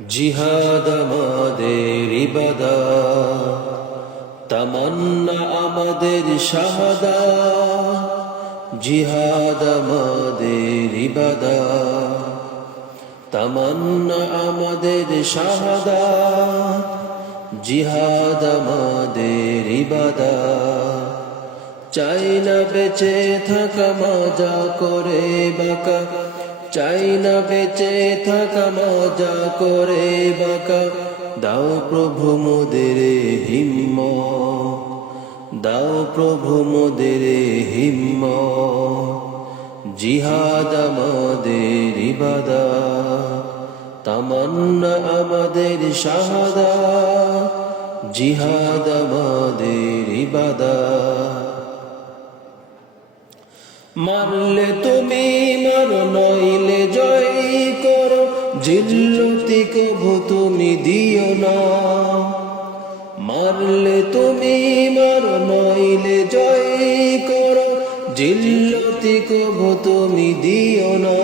জিহাদ আমাদের ইবাদত, তামান্না আমাদের শাহাদাত। জিহাদ আমাদের ইবাদত, তামান্না আমাদের শাহাদাত। জিহাদ আমাদের ইবাদত, চাই না বেঁচে থাকা মজা করে বাঁকা, চাই না বেঁচে থাকা মজা করে বাঁকা। দাও প্রভু মোদের হিম্মত, দাও প্রভু মোদের হিম্মত। জিহাদ আমাদের ইবাদত, তামান্না আমাদের শাহাদাত। জিহাদ আমাদের ইবাদত। মারলে তুমি মারো নইলে জয় করো, জিল্লতি কভু তুমি দিও না। মারলে তুমি মারো নইলে জয় করো, জিল্লতি কভু তুমি দিও না।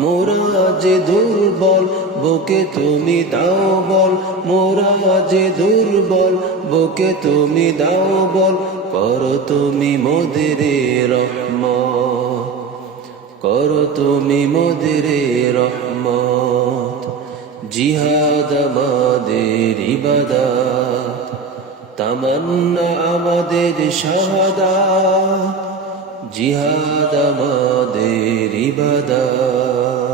মোরা যে দুর্বল বুকে তুমি দাও বল, মোরা যে দুর্বল বুকে তুমি দাও বল। করো তুমি মোদের রহমত, করো তুমি মোদের রহমত। জিহাদ আমাদের ইবাদত, তামান্না আমাদের শাহাদাত। জিহাদ আমাদের ইবাদত।